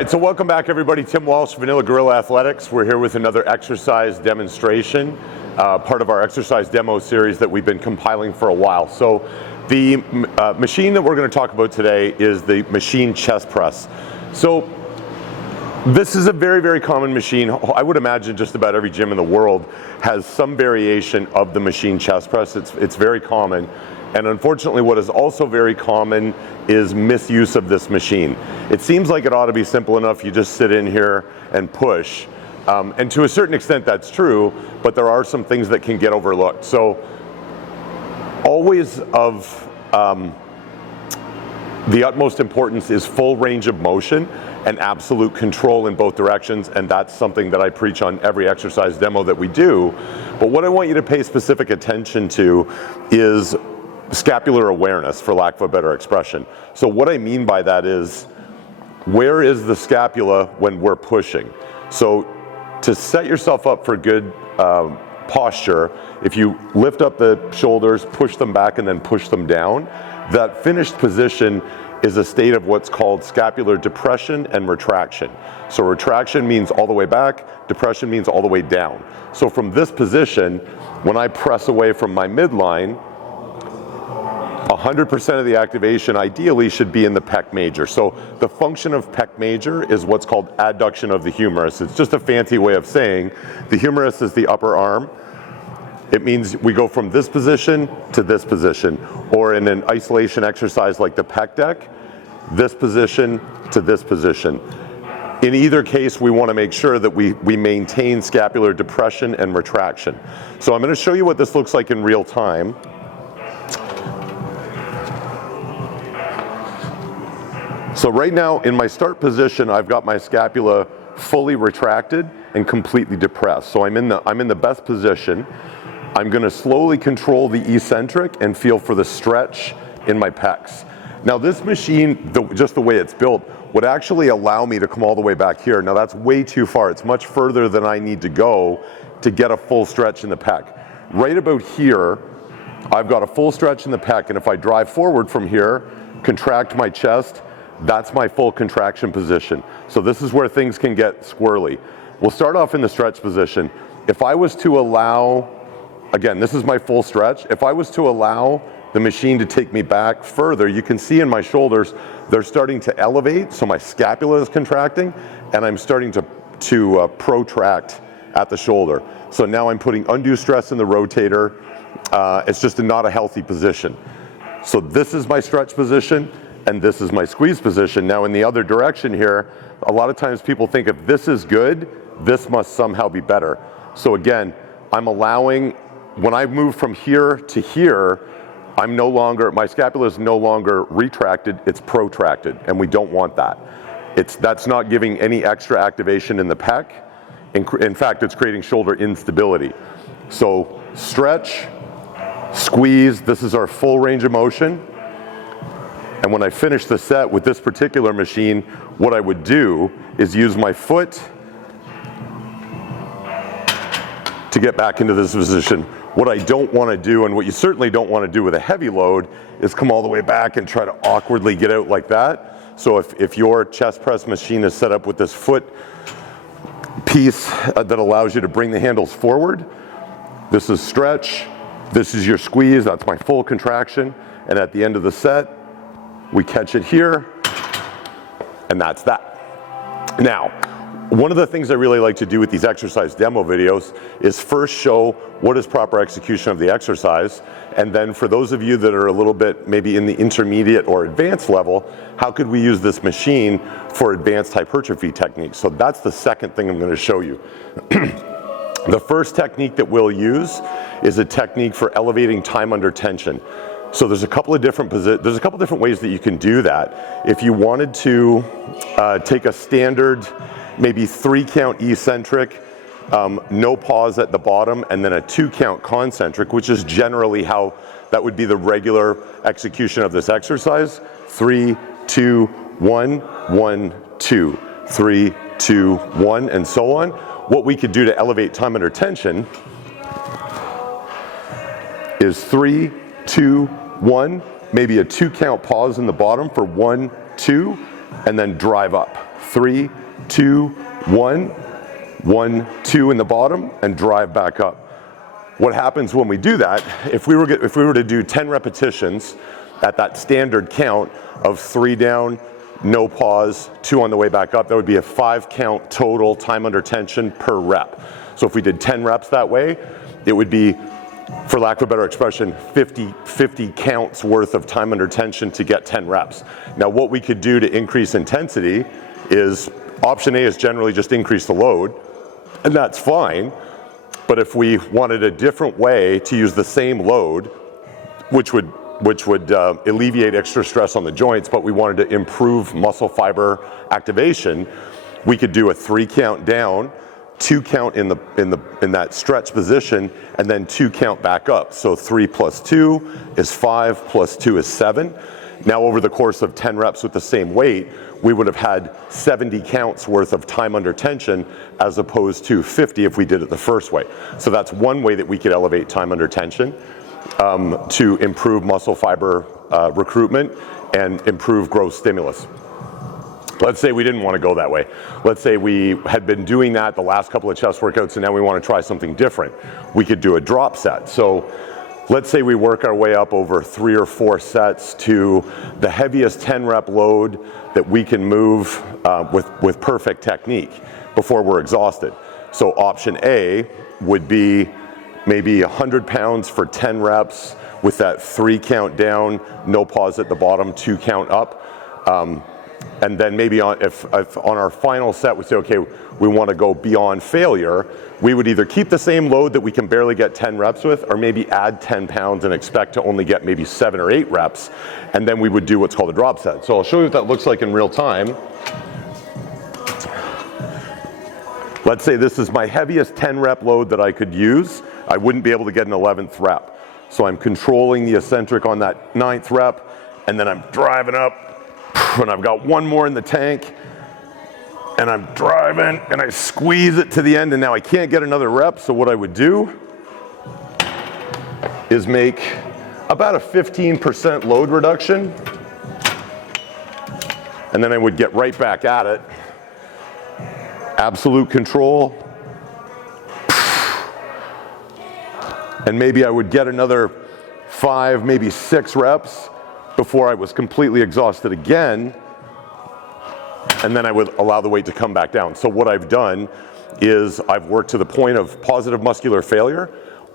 right, so welcome back everybody. Tim Walsh, Vanilla Gorilla Athletics. We're here with another exercise demonstration, part of our exercise demo series that we've been compiling for a while. So the machine that we're going to talk about today is the machine chest press. So this is a very, very common machine. I would imagine just about every gym in the world has some variation of the machine chest press. It's very common. And unfortunately, what is also very common is misuse of this machine. It seems like it ought to be simple enough. You just sit in here and push. And to a certain extent, that's true, but there are some things that can get overlooked. So always of the utmost importance is full range of motion and absolute control in both directions, and that's something that I preach on every exercise demo that we do. But what I want you to pay specific attention to is scapular awareness, for lack of a better expression. So what I mean by that is, where is the scapula when we're pushing? So to set yourself up for good posture, if you lift up the shoulders, push them back, and then push them down, that finished position is a state of what's called scapular depression and retraction. So retraction means all the way back, depression means all the way down. So from this position, when I press away from my midline, 100% of the activation ideally should be in the pec major. So the function of pec major is what's called adduction of the humerus. It's just a fancy way of saying the humerus is the upper arm. It means we go from this position to this position, or in an isolation exercise like the pec deck, this position to this position. In either case, we want to make sure that we maintain scapular depression and retraction. So I'm going to show you what this looks like in real time. So right now in my start position, I've got my scapula fully retracted and completely depressed. So I'm in the best position. I'm going to slowly control the eccentric and feel for the stretch in my pecs. Now this machine, just the way it's built, would actually allow me to come all the way back here. Now that's way too far. It's much further than I need to go to get a full stretch in the pec. Right about here, I've got a full stretch in the pec, and if I drive forward from here, contract my chest, that's my full contraction position. So this is where things can get squirrely. We'll start off in the stretch position. If I was to allow, again, this is my full stretch. If I was to allow the machine to take me back further, you can see in my shoulders, they're starting to elevate, so my scapula is contracting, and I'm starting to protract at the shoulder. So now I'm putting undue stress in the rotator. It's just not a healthy position. So this is my stretch position, and this is my squeeze position. Now in the other direction here, a lot of times people think if this is good, this must somehow be better. So again, I'm allowing, when I move from here to here, my scapula is no longer retracted, it's protracted, and we don't want that. That's not giving any extra activation in the pec. In fact, it's creating shoulder instability. So stretch, squeeze, this is our full range of motion. And when I finish the set with this particular machine, what I would do is use my foot to get back into this position. What I don't want to do, and what you certainly don't want to do with a heavy load, is come all the way back and try to awkwardly get out like that. So if your chest press machine is set up with this foot piece that allows you to bring the handles forward, this is stretch, this is your squeeze, that's my full contraction, and at the end of the set, we catch it here, and that's that. Now, one of the things I really like to do with these exercise demo videos is first show what is proper execution of the exercise, and then for those of you that are a little bit maybe in the intermediate or advanced level, how could we use this machine for advanced hypertrophy techniques? So that's the second thing I'm going to show you. The first technique that we'll use is a technique for elevating time under tension. So there's a couple of different ways that you can do that. If you wanted to take a standard, maybe 3-count eccentric, no pause at the bottom, and then a 2-count concentric, which is generally how that would be the regular execution of this exercise. 3, 2, 1, 1, 2, 3, 2, 1, and so on. What we could do to elevate time under tension is 3, 2, 1, maybe a 2-count pause in the bottom for 1, 2, and then drive up. 3, 2, 1, 1, 2 in the bottom, and drive back up. What happens when we do that, if we were to do 10 repetitions at that standard count of 3 down, no pause, 2 on the way back up, that would be a 5 count total time under tension per rep. So if we did 10 reps that way, it would be, for lack of a better expression, 50 counts worth of time under tension to get 10 reps. Now what we could do to increase intensity is, option A is generally just increase the load, and that's fine. But if we wanted a different way to use the same load, which would alleviate extra stress on the joints, but we wanted to improve muscle fiber activation, we could do a 3 count down, 2 count in that stretch position, and then 2 count back up. So 3 plus 2 is 5, plus 2 is 7. Now over the course of 10 reps with the same weight, we would have had 70 counts worth of time under tension as opposed to 50 if we did it the first way. So that's one way that we could elevate time under tension to improve muscle fiber recruitment and improve growth stimulus. Let's say we didn't want to go that way. Let's say we had been doing that the last couple of chest workouts and now we want to try something different. We could do a drop set. So let's say we work our way up over 3 or 4 sets to the heaviest 10 rep load that we can move with perfect technique before we're exhausted. So option A would be maybe 100 pounds for 10 reps with that 3 count down, no pause at the bottom, 2 count up. And then maybe if on our final set we say, okay, we want to go beyond failure, we would either keep the same load that we can barely get 10 reps with, or maybe add 10 pounds and expect to only get maybe 7 or 8 reps, and then we would do what's called a drop set. So I'll show you what that looks like in real time. Let's say this is my heaviest 10 rep load that I could use. I wouldn't be able to get an 11th rep. So I'm controlling the eccentric on that 9th rep, and then I'm driving up, and I've got 1 more in the tank, and I'm driving, and I squeeze it to the end, and now I can't get another rep, so what I would do is make about a 15% load reduction, and then I would get right back at it. Absolute control. And maybe I would get another 5, maybe 6 reps before I was completely exhausted again, and then I would allow the weight to come back down. So what I've done is I've worked to the point of positive muscular failure.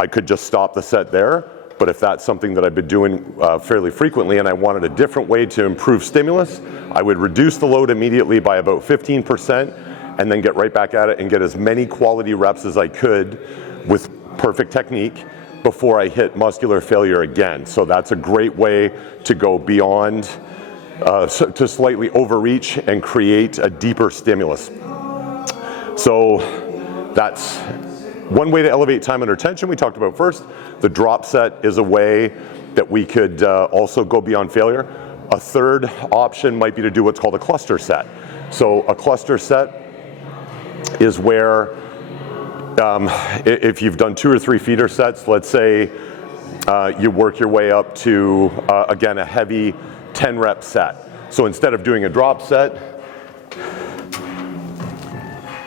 I could just stop the set there, but if that's something that I've been doing fairly frequently and I wanted a different way to improve stimulus, I would reduce the load immediately by about 15% and then get right back at it and get as many quality reps as I could with perfect technique before I hit muscular failure again. So that's a great way to go beyond, to slightly overreach and create a deeper stimulus. So that's one way to elevate time under tension we talked about first. The drop set is a way that we could also go beyond failure. A third option might be to do what's called a cluster set. So a cluster set is where if you've done 2 or 3 feeder sets, let's say you work your way up to, again, a heavy 10 rep set. So instead of doing a drop set,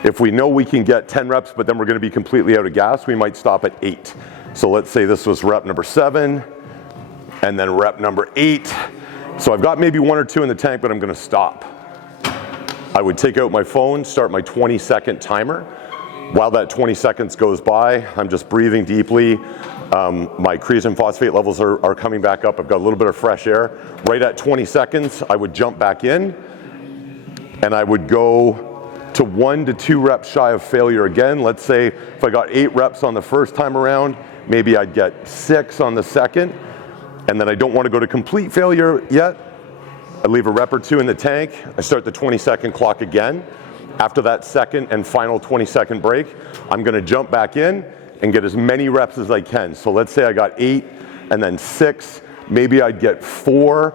if we know we can get 10 reps, but then we're going to be completely out of gas, we might stop at 8. So let's say this was rep number 7, and then rep number 8. So I've got maybe 1 or 2 in the tank, but I'm going to stop. I would take out my phone, start my 20-second timer. While that 20 seconds goes by, I'm just breathing deeply. My creatine phosphate levels are coming back up. I've got a little bit of fresh air. Right at 20 seconds, I would jump back in, and I would go to 1 to 2 reps shy of failure again. Let's say if I got 8 reps on the first time around, maybe I'd get 6 on the second, and then I don't want to go to complete failure yet. I leave a rep or 2 in the tank. I start the 20-second clock again. After that second and final 20-second break, I'm going to jump back in and get as many reps as I can. So let's say I got 8 and then 6. Maybe I'd get 4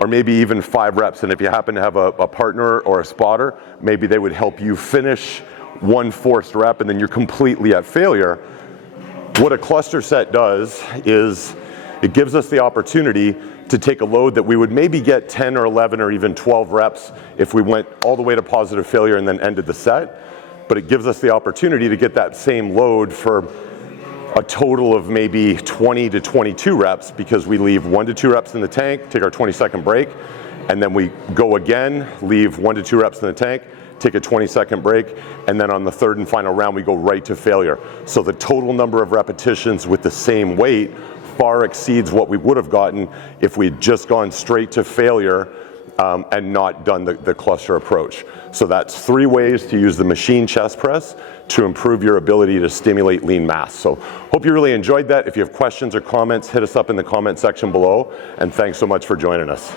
or maybe even 5 reps. And if you happen to have a partner or a spotter, maybe they would help you finish 1 forced rep and then you're completely at failure. What a cluster set does is it gives us the opportunity to take a load that we would maybe get 10 or 11 or even 12 reps if we went all the way to positive failure and then ended the set. But it gives us the opportunity to get that same load for a total of maybe 20 to 22 reps, because we leave 1 to 2 reps in the tank, take our 20-second break, and then we go again, leave 1 to 2 reps in the tank, take a 20-second break, and then on the third and final round we go right to failure. So the total number of repetitions with the same weight far exceeds what we would have gotten if we'd just gone straight to failure and not done the cluster approach. So that's 3 ways to use the machine chest press to improve your ability to stimulate lean mass. So hope you really enjoyed that. If you have questions or comments, hit us up in the comment section below, and thanks so much for joining us.